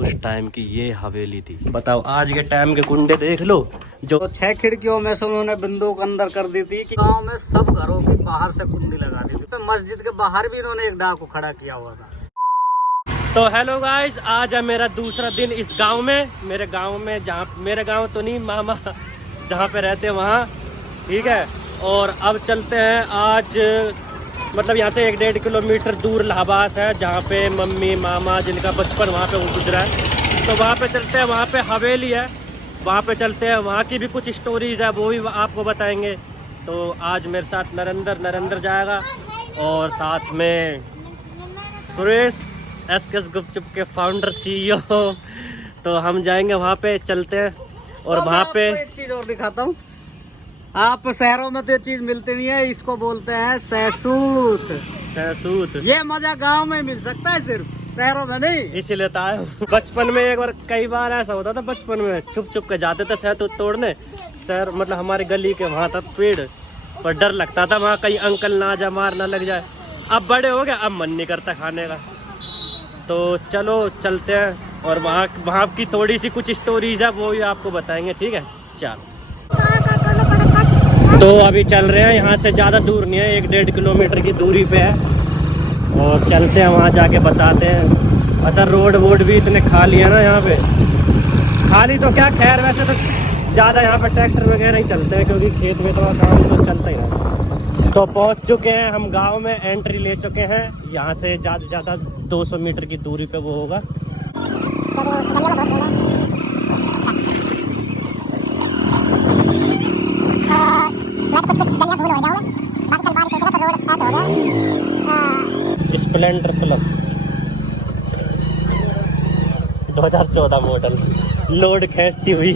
उस टाइम की ये हवेली थी। बताओ आज के टाइम के कुंडे देख लो, जो तो 6 खिड़कियों में से उन्होंने बंदूक अंदर कर दी थी कि गांव में सब घरों के बाहर से कुंडी लगा दी थी। तो मस्जिद के बाहर भी इन्होंने एक डाकू खड़ा किया हुआ था। तो हेलो गाइस, आज है मेरा दूसरा दिन इस गांव में। मेरे गांव में, जहाँ मेरे गांव तो नहीं, मामा जहाँ पे रहते हैं वहाँ, ठीक है। और अब चलते हैं आज, मतलब यहाँ से 1-1.5 किलोमीटर दूर लाहबास है, जहाँ पे मम्मी मामा जिनका बचपन वहाँ पे वो गुजरा है। तो वहाँ पे चलते हैं, वहाँ पे हवेली है, वहाँ पे चलते हैं। वहाँ की भी कुछ स्टोरीज है, वो भी आपको बताएंगे। तो आज मेरे साथ नरेंद्र जाएगा और साथ में सुरेश, एसकेएस गुपचुप के फाउंडर CEO। तो हम जाएंगे वहाँ पे, चलते हैं। और तो वहाँ पे एक चीज और दिखाता हूँ। आप शहरों में तो ये चीज मिलती नहीं है, इसको बोलते हैं सहसूत। ये मजा गांव में मिल सकता है, सिर्फ शहरों में नहीं। इसीलिए तो आया हूँ। बचपन में एक बार, कई बार ऐसा होता था, बचपन में छुप के जाते थे सहतूत तोड़ने। शहर मतलब हमारे गली के वहाँ था पेड़, पर डर लगता था वहाँ कहीं अंकल ना आ जाए, मार ना लग जाए। अब बड़े हो गए, अब मन नहीं करता खाने का। तो चलो चलते हैं, और वहाँ की थोड़ी सी कुछ स्टोरीज है, वो भी आपको बताएंगे, ठीक है। चल, तो अभी चल रहे हैं, यहाँ से ज़्यादा दूर नहीं है, 1-1.5 किलोमीटर की दूरी पे है। और चलते हैं वहाँ जाके बताते हैं। अच्छा, रोड वोड भी इतने खाली है ना यहाँ पे। खाली तो क्या, खैर वैसे तो ज़्यादा यहाँ पे ट्रैक्टर वगैरह ही चलते हैं, क्योंकि खेत वेत का काम तो चलता ही रहता। तो पहुँच चुके हैं हम गांव में, एंट्री ले चुके हैं। यहाँ से ज़्यादा से ज़्यादा 200 मीटर की दूरी पे वो होगा। स्प्लेंडर प्लस 2014 मॉडल, लोड खींचती हुई।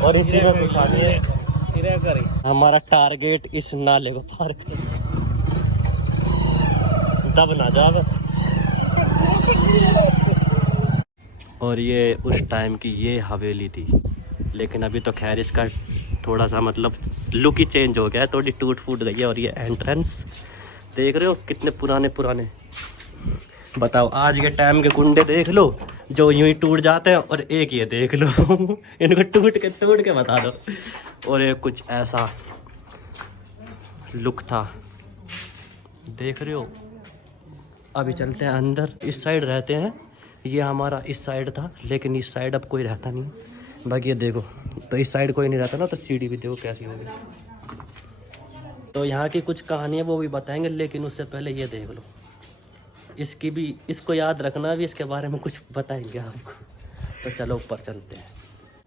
और इसी में खुशहाली है। हमारा टारगेट इस नाले को पार कर, दब ना जा बस। और ये उस टाइम की ये हवेली थी, लेकिन अभी तो खैर इसका थोड़ा सा मतलब लुक ही चेंज हो गया है, थोड़ी टूट फूट गई है। और ये एंट्रेंस देख रहे हो कितने पुराने। बताओ आज के टाइम के कुंडे देख लो, जो यूं ही टूट जाते हैं। और एक ये देख लो इनको तोड़ के बता दो। और ये कुछ ऐसा लुक था, देख रहे हो। अभी चलते हैं अंदर, इस साइड रहते हैं। ये हमारा इस साइड था, लेकिन इस साइड अब कोई रहता नहीं। बाकी ये देखो, तो इस साइड कोई नहीं रहता ना, तो सीढ़ी भी देखो कैसी होगी। तो यहाँ की कुछ कहानियाँ वो भी बताएंगे, लेकिन उससे पहले ये देख लो। इसकी भी, इसको याद रखना भी, इसके बारे में कुछ बताएंगे आपको। तो चलो ऊपर चलते हैं।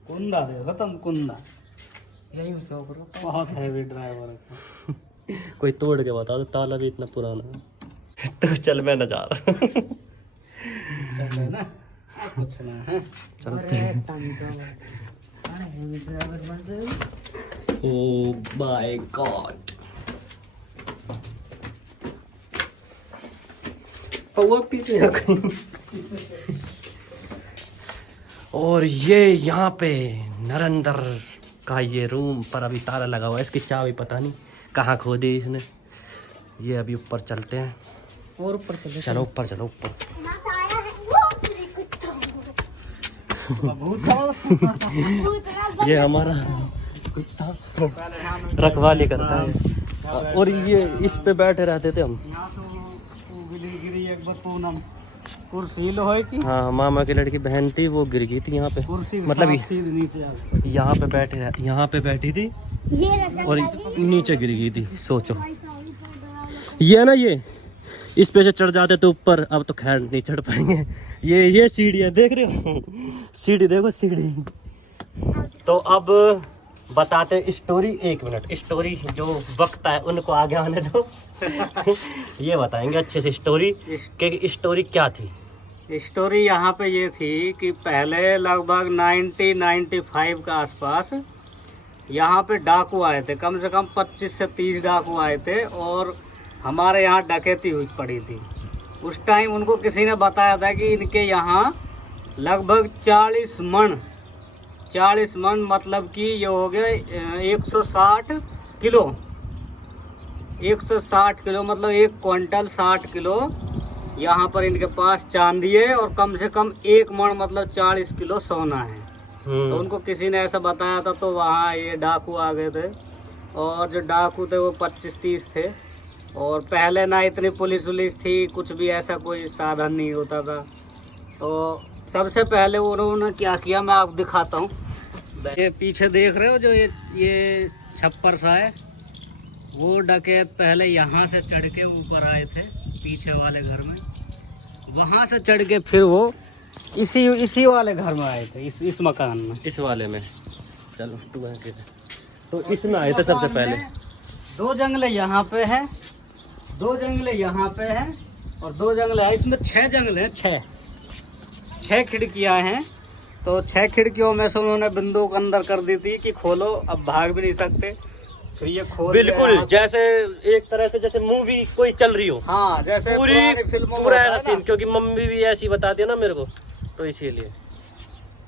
कुंदा दे तुम, कुंदा यही बहुत हैवी ड्राइवर है। कोई तोड़ के बता दो, ताला भी इतना पुराना है। तो चल, मैं न जा रहा। ना कुछ ना है, चलते हैं। ओ माय गॉड, वो पीछे और ये यहाँ पे नरेंद्र का ये रूम पर अभी ताला लगा हुआ है, इसकी चाबी पता नहीं कहाँ खो दी इसने। ये अभी ऊपर चलते हैं, और ऊपर चले। चलो ऊपर, चलो ऊपर। ये हमारा कुत्ता रखवाली करता है, और ये इस पे बैठे रहते थे हम। कुर्सी लोहे की, हाँ, मामा की लड़की बहन थी, वो गिर गई थी यहाँ पे। मतलब यहाँ पे यहाँ पे बैठी थी और नीचे गिर गई थी। सोचो, ये है ना, ये इस पे से चढ़ जाते तो ऊपर, अब तो खैर नहीं चढ़ पाएंगे। ये सीढ़ियाँ देख रहे हो, सीढ़ी देखो, सीढ़ी। तो अब बताते हैं स्टोरी। 1 मिनट, स्टोरी जो वक्त है उनको आगे आने दो। ये बताएंगे अच्छे से स्टोरी, कि स्टोरी क्या थी। स्टोरी यहाँ पे ये थी कि पहले लगभग 1995 के आसपास यहाँ पे डाकू आए थे, कम से कम 25 से 30 डाकू आए थे, और हमारे यहाँ डकैती हुई पड़ी थी। उस टाइम उनको किसी ने बताया था कि इनके यहाँ लगभग 40 मन, मतलब कि ये हो गए 160 किलो, 160 किलो, मतलब 1 क्विंटल 60 किलो यहाँ पर इनके पास चांदी है और कम से कम 1 मण मतलब 40 किलो सोना है। तो उनको किसी ने ऐसा बताया था, तो वहाँ ये डाकू आ गए थे। और जो डाकू थे वो 25-30 थे। और पहले ना इतनी पुलिस वुलिस थी, कुछ भी ऐसा कोई साधन नहीं होता था। तो सबसे पहले उन्होंने क्या किया, मैं आपको दिखाता हूँ। ये पीछे देख रहे हो जो ये छप्पर सा है, वो डकैत पहले यहाँ से चढ़ के ऊपर आए थे पीछे वाले घर में। वहाँ से चढ़ के फिर वो इसी वाले घर में आए थे, इस मकान में, इस वाले में। चलो तू ऐसे तो इसमें आए थे सबसे पहले। 2 जंगले यहाँ पे हैं, 2 जंगले यहाँ पे हैं और 2 जंगले हैं। इसमें 6 जंगले हैं, 6 खिड़कियाँ हैं। तो 6 खिड़कियों में से उन्होंने बंदूक अंदर कर दी थी कि खोलो, अब भाग भी नहीं सकते। फिर ये खोल बिल्कुल जैसे एक तरह से जैसे मूवी कोई चल रही हो। हाँ, जैसे पूरी फिल्मों पूरा ऐसा सीन, क्योंकि मम्मी भी ऐसी बताती है ना मेरे को, तो इसीलिए।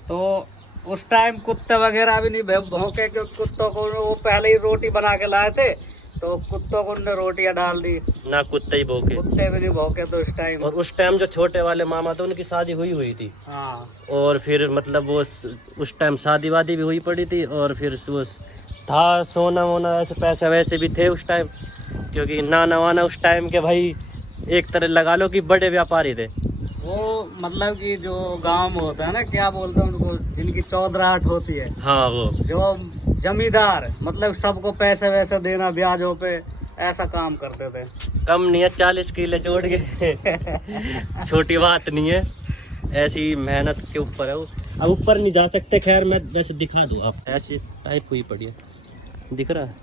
तो उस टाइम कुत्ते वगैरह भी नहीं भौंके, क्योंकि कुत्तों को वो पहले ही रोटी बना के लाए थे, तो कुत्तों को उन्होंने रोटियां डाल दी। ना कुत्ते ही भौंके, कुत्ते भी नहीं भौंके तो उस टाइम। और उस टाइम जो छोटे वाले मामा थे उनकी शादी हुई थी। हाँ, और फिर मतलब वो उस टाइम शादी वादी भी हुई पड़ी थी। और फिर वो था सोना वोना, ऐसे पैसे वैसे भी थे उस टाइम, क्योंकि नाना वाना उस टाइम के भाई एक तरह लगा लो कि बड़े व्यापारी थे वो। मतलब कि जो गांव में होता है ना, क्या बोलते हैं उनको, जिनकी चौधराहट होती है। हाँ, वो जो जमींदार, मतलब सबको पैसे वैसे देना ब्याजों पे, ऐसा काम करते थे। कम नहीं है, 40 किलो जोड़ के छोटी बात नहीं है, ऐसी मेहनत के ऊपर है वो। अब ऊपर नहीं जा सकते, खैर मैं जैसे दिखा दूँ आप, ऐसी टाइप हुई पड़ी है, दिख रहा है।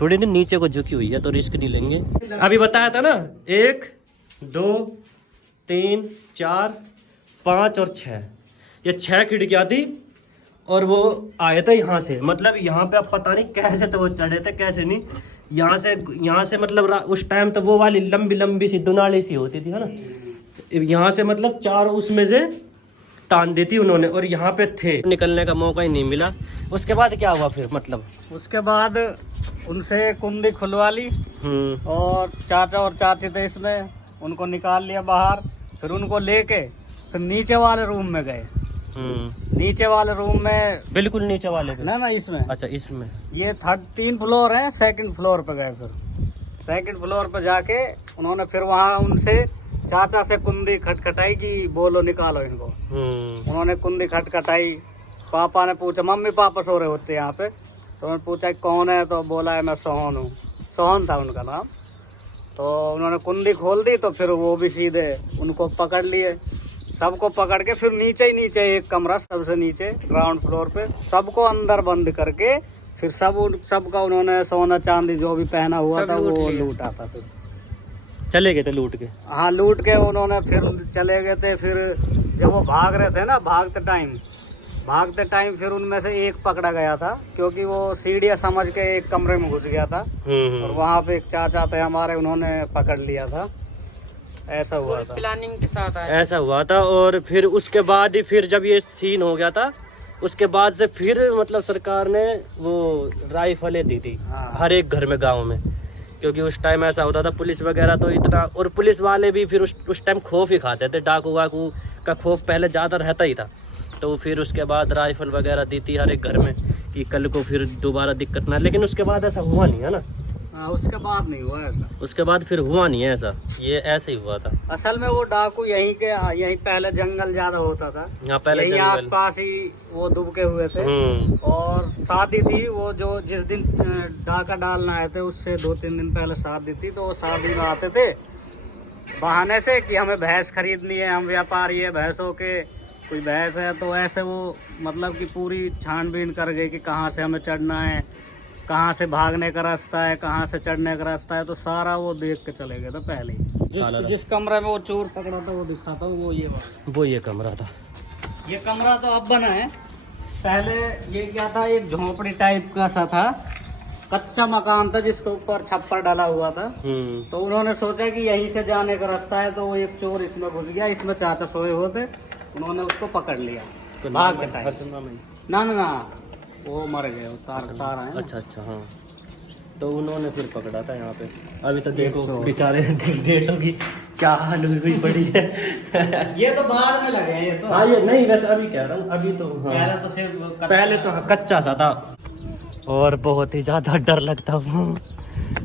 थोड़ी ना नीचे को झुकी हुई है, तो रिस्क नहीं लेंगे। अभी बताया था ना, 1 2 3 4 5 और 6, ये 6 खिड़कियाँ थी। और वो आए थे यहाँ से, मतलब यहाँ पे अब पता नहीं कैसे तो वो चढ़े थे, कैसे नहीं। यहाँ से मतलब उस टाइम तो वो वाली लंबी लंबी सी दुनाली सी होती थी, है ना। यहाँ से मतलब 4 उसमें से तान दी थी उन्होंने, और यहाँ पे थे, निकलने का मौका ही नहीं मिला। उसके बाद क्या हुआ फिर, मतलब उसके बाद उनसे कुंडी खुलवा ली। और चाचा और चाची थे इसमें, उनको निकाल लिया बाहर। फिर उनको लेके फिर नीचे वाले रूम में गए। नीचे वाले रूम में, बिल्कुल नीचे वाले पे ना इसमें, अच्छा इसमें, ये 3 फ्लोर है, 2nd फ्लोर पे गए। फिर 2nd फ्लोर पे जाके उन्होंने फिर वहाँ उनसे चाचा से कुंडी खटखटाई कि बोलो निकालो इनको। उन्होंने कुंडी खटखटाई। पापा ने पूछा, मम्मी पापा सो रहे होते यहाँ पे, तो उन्होंने पूछा कौन है, तो बोला है मैं सोहन हूँ। सोहन था उनका नाम। तो उन्होंने कुंडी खोल दी, तो फिर वो भी सीधे उनको पकड़ लिए। सबको पकड़ के फिर नीचे ही नीचे एक कमरा, सबसे नीचे ग्राउंड फ्लोर पे, सबको अंदर बंद करके फिर सबका उन्होंने सोना चांदी जो भी पहना हुआ था वो लूटा था। फिर चले गए थे लूट के। हाँ, लूट के उन्होंने फिर चले गए थे। फिर जब वो भाग रहे थे ना, भागते टाइम फिर उनमें से एक पकड़ा गया था, क्योंकि वो सीढ़ियाँ समझ के एक कमरे में घुस गया था। और वहाँ पे एक चाचा थे हमारे, उन्होंने पकड़ लिया था। ऐसा हुआ था, प्लानिंग के साथ ऐसा हुआ था। और फिर उसके बाद ही फिर जब ये सीन हो गया था, उसके बाद से फिर मतलब सरकार ने वो राइफलें दी थी हर एक घर में गाँव में, क्योंकि उस टाइम ऐसा होता था पुलिस वगैरह तो इतना, और पुलिस वाले भी फिर उस टाइम खौफ ही खाते थे, डाकू वाकू का खौफ पहले ज़्यादा रहता ही था। तो फिर उसके बाद राइफल वगैरह दी थी हर एक घर में कि कल को फिर दोबारा दिक्कत ना। लेकिन उसके बाद ऐसा हुआ नहीं, है ना। उसके बाद नहीं हुआ ऐसा। उसके बाद फिर हुआ नहीं है ऐसा, ये ऐसे ही हुआ था। असल में वो डाकू यहीं पहले जंगल ज्यादा होता था, यहाँ पहले यहीं आसपास ही वो दुबके हुए थे। और शादी थी, वो जो जिस दिन डाका डालना आए थे उससे 2-3 दिन पहले शादी थी। तो वो शादी में आते थे बहाने से कि हमें भैंस खरीदनी है, हम व्यापारी है भैंसों के, कोई भैंस है। तो ऐसे वो मतलब कि पूरी छानबीन कर गए कि कहाँ से हमें चढ़ना है, कहाँ से भागने का रास्ता है, कहाँ से चढ़ने का रास्ता है। तो सारा वो देख के चले गए थे पहले ही। जिस कमरे में वो चोर पकड़ा था वो दिखा था, वो ये कमरा था। ये कमरा तो अब बना है, पहले ये क्या था, एक झोपड़ी टाइप का सा था, कच्चा मकान था जिसके ऊपर छप्पर डाला हुआ था। तो उन्होंने सोचा कि यहीं से जाने का रास्ता है, तो वो एक चोर इसमें घुस गया। इसमें चाचा सोए हुए थे, उन्होंने उसको पकड़ लिया भागते टाइम। ना वो मर गए, तार आए। अच्छा हाँ। तो उन्होंने फिर पकड़ा था यहाँ पे। अभी तो देखो बेचारे डेट होगी क्या हाल हुई बड़ी है। ये तो बाद में लगे हैं ये तो। हाँ ये नहीं, वैसे अभी कह रहा हूँ, अभी तो हाँ। पहले तो सिर्फ पहले तो कच्चा सा था और बहुत ही ज्यादा डर लगता वो।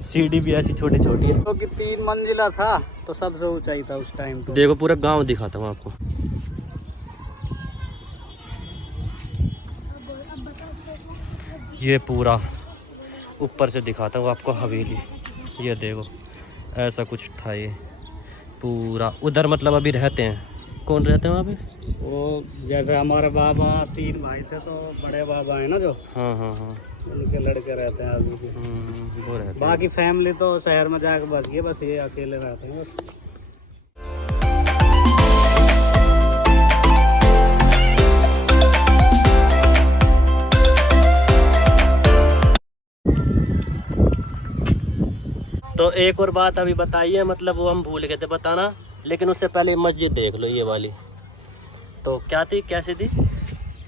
सीढ़ी भी ऐसी छोटी छोटी है। तो कि 3 मंजिला था तो सबसे ऊंचाई था उस टाइम तो। देखो पूरा गांव दिखाता हूँ आपको। ये पूरा ऊपर से दिखाता हूँ आपको हवेली। ये देखो ऐसा कुछ था ये पूरा। उधर मतलब अभी रहते हैं, कौन रहते हैं वहाँ पे? वो जैसे हमारे बाबा 3 भाई थे तो बड़े बाबा है ना जो, हाँ हाँ हाँ उनके लड़के रहते हैं अभी भी। वो रहते हैं। बाकी फैमिली तो शहर में जाके बस गई, बस ये अकेले रहते हैं बस। तो एक और बात अभी बताइए, मतलब वो हम भूल गए थे बताना, लेकिन उससे पहले मस्जिद देख लो ये वाली। तो क्या थी, कैसी थी?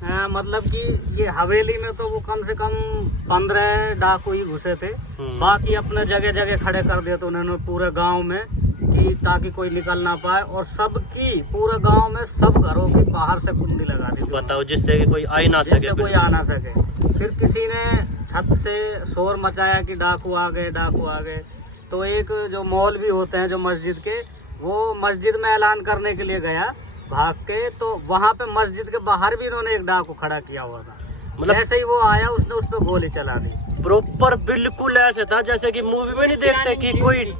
हाँ, मतलब कि ये हवेली में तो वो कम से कम 15 डाकू ही घुसे थे। बाकी अपने जगह जगह खड़े कर दिए थे उन्होंने पूरे गांव में, कि ताकि कोई निकल ना पाए। और सबकी पूरे गांव में सब घरों की बाहर से कुंडी लगा दी थी, बताओ, जिससे कि कोई आ ना सके, जिससे कोई आ ना सके। फिर किसी ने छत से शोर मचाया कि डाकू आ गए, डाकू आ गए। तो एक जो मौलवी होते हैं जो मस्जिद के, वो मस्जिद में ऐलान करने के लिए गया भाग के, तो वहाँ पे मस्जिद के बाहर भी इन्होंने एक डाकू खड़ा किया हुआ था। मतलब जैसे ही वो आया उसने उस पर गोली चला दी। प्रॉपर बिल्कुल ऐसे था जैसे कि मूवी में नहीं देखते कि कोई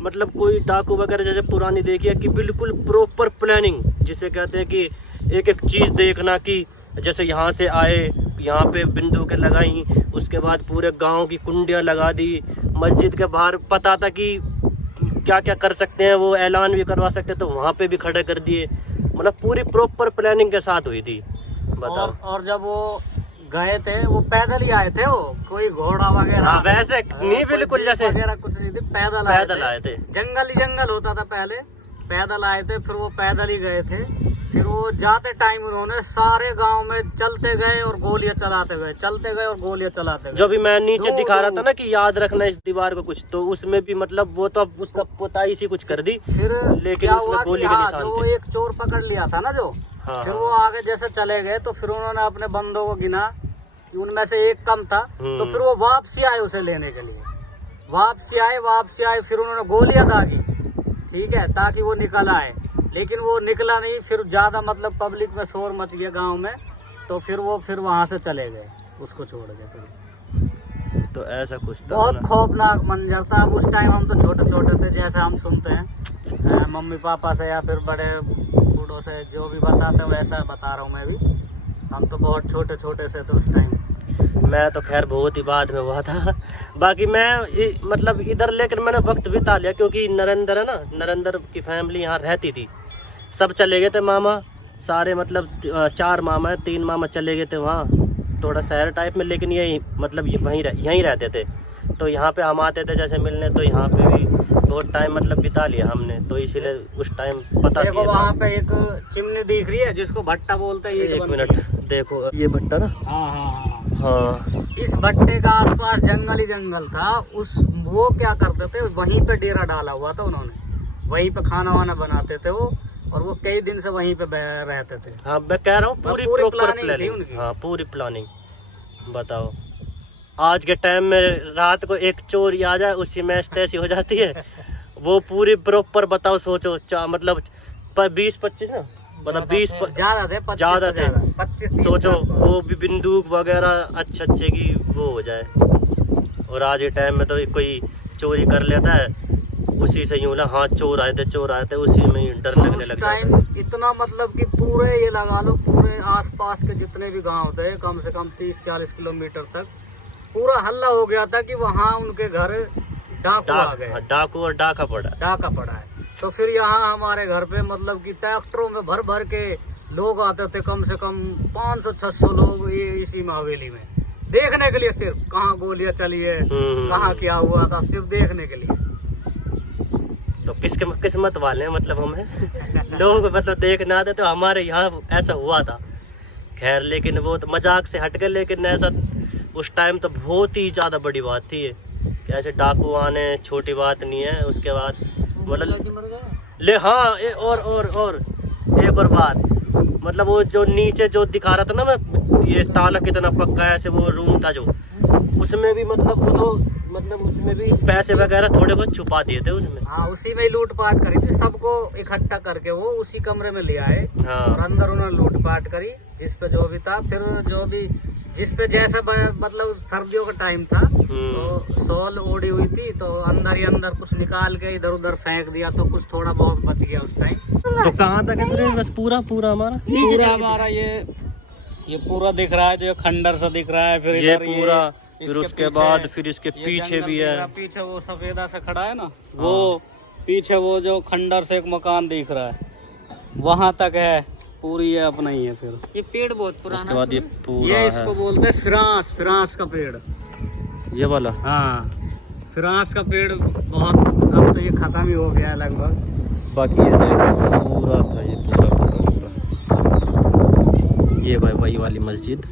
मतलब कोई डाकू वगैरह जैसे पुरानी देखी है, कि बिल्कुल प्रॉपर प्लानिंग जिसे कहते हैं कि एक एक चीज़ देखना, कि जैसे यहाँ से आए, यहाँ पे बंदूकें लगाई, उसके बाद पूरे गांव की कुंडियाँ लगा दी। मस्जिद के बाहर पता था कि क्या क्या कर सकते हैं, वो ऐलान भी करवा सकते, तो वहाँ पे भी खड़े कर दिए। मतलब पूरी प्रॉपर प्लानिंग के साथ हुई थी, बताओ। और जब वो गए थे वो पैदल ही आए थे, वो कोई घोड़ा वगैरह। हाँ, वैसे नहीं, बिल्कुल जैसे वगैरह कुछ नहीं थी, पैदल आए थे। जंगल ही जंगल होता था पहले, पैदल आए थे। फिर वो पैदल ही गए थे। फिर वो जाते टाइम उन्होंने सारे गांव में चलते गए और गोलियां चलाते गए, चलते गए और गोलियां चलाते गए। जो भी मैं नीचे दिखा रहा था ना कि याद रखना इस दीवार को कुछ, तो उसमें भी मतलब वो तो अब उसका पुताई सी कुछ कर दी, फिर लेकिन उसमें गोली के निशान वो थे। एक चोर पकड़ लिया था ना जो, फिर वो आगे जैसे चले गए तो फिर उन्होंने अपने बंदों को गिना कि उनमें से एक कम था, तो फिर वो वापसी आए उसे लेने के लिए। वापसी आए फिर उन्होंने गोलियां दागी, ठीक है, ताकि वो निकल आए। लेकिन वो निकला नहीं। फिर ज्यादा मतलब पब्लिक में शोर मच गया गांव में, तो फिर वो वहां से चले गए, उसको छोड़ के। फिर तो ऐसा कुछ था, बहुत खौफनाक मंजर था। अब उस टाइम हम तो छोटे छोटे थे, जैसे हम सुनते हैं मम्मी पापा से या फिर बड़े बूढ़ों से जो भी बताते हैं वैसा बता रहा हूँ मैं भी। हम तो बहुत छोटे छोटे से थे उस टाइम। मैं तो खैर बहुत ही बाद में हुआ था। बाकी मैं मतलब इधर, लेकिन मैंने वक्त बिता लिया, क्योंकि नरेंद्र है ना, नरेंद्र की फैमिली यहाँ रहती थी। सब चले गए थे मामा सारे, मतलब 4 मामा है, 3 मामा चले गए थे वहाँ थोड़ा शहर टाइप में, लेकिन यही मतलब यहीं रहते थे। तो यहाँ पे हम आते थे जैसे मिलने, तो यहाँ पे भी बहुत टाइम मतलब बिता लिया हमने, तो इसीलिए उस टाइम पता देखो वहाँ पे एक चिमनी दिख रही है जिसको भट्टा बोलते हैं। एक मिनट देखो, ये भट्टा ना, हाँ, इस भट्टे का आसपास जंगल ही जंगल था। वो क्या करते थे, वहीं पे डेरा डाला हुआ था उन्होंने, वहीं पे खाना वाना बनाते थे वो, और वो कई दिन से वहीं पे रहते थे। हाँ, मैं कह रहा हूँ पूरी प्रॉपर प्लानिंग। हाँ, पूरी प्लानिंग। बताओ, आज के टाइम में रात को एक चोर आ जाए, उसी में ऐसी हो जाती है। वो पूरी प्रॉपर, बताओ, सोचो मतलब 20-25 ना, मतलब 20 ज्यादा थे, 25 सोचो, वो भी बंदूक वगैरह अच्छे की वो हो जाए। और आज के टाइम में तो कोई चोरी कर लेता है, उसी से यूं ना, हाँ चोर आए थे, उसी में ही डर लगने लग जाता है। इतना मतलब कि पूरे ये लगा लो, पूरे आसपास के जितने भी गांव थे, कम से कम 30-40 किलोमीटर तक पूरा हल्ला हो गया था कि वहाँ उनके घर डाकू आ गए। डाकू और डाका पड़ा है। तो फिर यहाँ हमारे घर पे मतलब कि ट्रैक्टरों में भर भर के लोग आते थे, कम से कम 500-600 लोग इसी हवेली में देखने के लिए, सिर्फ कहाँ गोलियां चली है, कहाँ क्या हुआ था, सिर्फ देखने के लिए। तो किस्मत वाले हैं मतलब हमें लोग मतलब देखने आते, तो हमारे यहाँ ऐसा हुआ था। खैर, लेकिन वो तो मजाक से हट गए, लेकिन ऐसा उस टाइम तो बहुत ही ज़्यादा बड़ी बात थी कि ऐसे डाकू आने, छोटी बात नहीं है। उसके बाद मतलब ले हाँ और एक और बात, मतलब वो जो नीचे जो दिखा रहा था ना मैं, ये ताला कितना पक्का है, ऐसे वो रूम था जो, उसमें भी मतलब वो तो मतलब उसमें भी पैसे वगैरह थोड़े बहुत छुपा दिए थे उसमें। हाँ, उसी में लूटपाट करी थी, सबको इकट्ठा करके वो उसी कमरे में ले आए। हाँ। और अंदर उन्होंने लूटपाट करी, जिस पे जो भी था, फिर जो भी जिस पे जैसा मतलब सर्दियों का टाइम था तो शॉल ओढ़ी हुई थी, तो अंदर ही अंदर कुछ निकाल के इधर उधर फेंक दिया, तो कुछ थोड़ा बहुत बच गया उस टाइम। तो कहाँ तक है बस पूरा हमारा ये पूरा दिख रहा है, जो खंडर सा दिख रहा है, फिर ये पूरा, फिर उसके बाद फिर इसके पीछे भी है, पीछे वो सफेदा सा खड़ा है ना, वो पीछे वो जो खंडर से एक मकान दिख रहा है, वहां तक है पूरी, ये अपना ही है। फिर ये पेड़ बहुत पुराना, उसके बाद ये पूरा ये इसको बोलते हैं फिरांस का पेड़, ये वाला। हाँ, फिरांस का पेड़ बहुत, अब तो ये खत्म ही हो गया है लगभग। बाकी ये देखो पूरा था, ये पूरा। ये भाई वही वाली मस्जिद।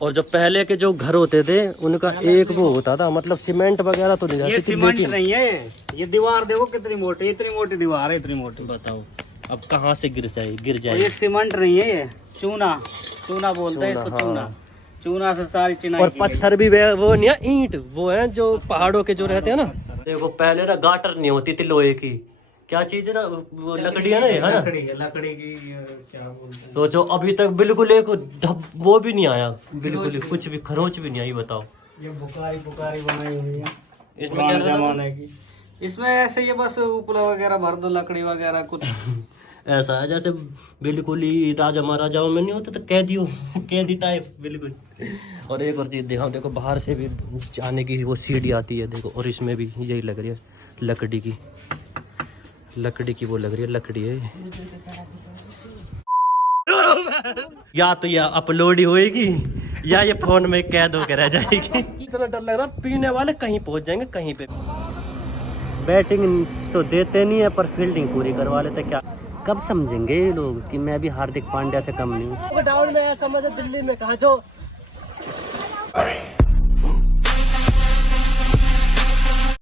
और जो पहले के जो घर होते थे उनका एक वो होता था, मतलब सीमेंट वगैरह तो नहीं जाती ये थी, सीमेंट नहीं है, ये दीवार देखो कितनी मोटी, इतनी मोटी दीवार है, इतनी मोटी। बताओ अब कहाँ से गिर जाए। ये सीमेंट नहीं है, ये चूना बोलते हैं इसको। हाँ। चूना से सारी चिनाई और पत्थर भी वो नहीं है, ईंट वो है जो पहाड़ों के जो रहते हैं ना। देखो पहले ना गाटर नहीं होती थी लोहे की, क्या चीज है ना, वो लकड़ी है ना, ये है ना, लकड़ी की क्या बोलते हैं। तो जो अभी तक बिल्कुल एक वो भी नहीं आया, बिल्कुल कुछ भी खरोच भी नहीं आई। बताओ ये बुकारी बनाई हुई है इसमें क्या जमाने की। इसमें ऐसे ये बस उपला वगैरह भर दो, लकड़ी वगैरह कुछ ऐसा है जैसे बिल्कुल ही राजा महाराजाओं में नहीं होता तो कैदी टाइप बिल्कुल। और एक और चीज दिखाओ, देखो बाहर से भी जाने की वो सीढ़ी आती है, देखो, और इसमें भी यही लग रही है, लकड़ी की वो लग रही है, लकड़ी है। या तो यह अपलोड ही होएगी या ये फोन में कैद होकर रह जाएगी। इतना डर लग रहा, पीने वाले कहीं पहुंच जाएंगे कहीं पे। बैटिंग तो देते नहीं है पर फील्डिंग पूरी करवा लेते। क्या कब समझेंगे ये लोग कि मैं भी हार्दिक पांड्या से कम नहीं हूँ। डाउन में समझ दिल्ली में कहा जो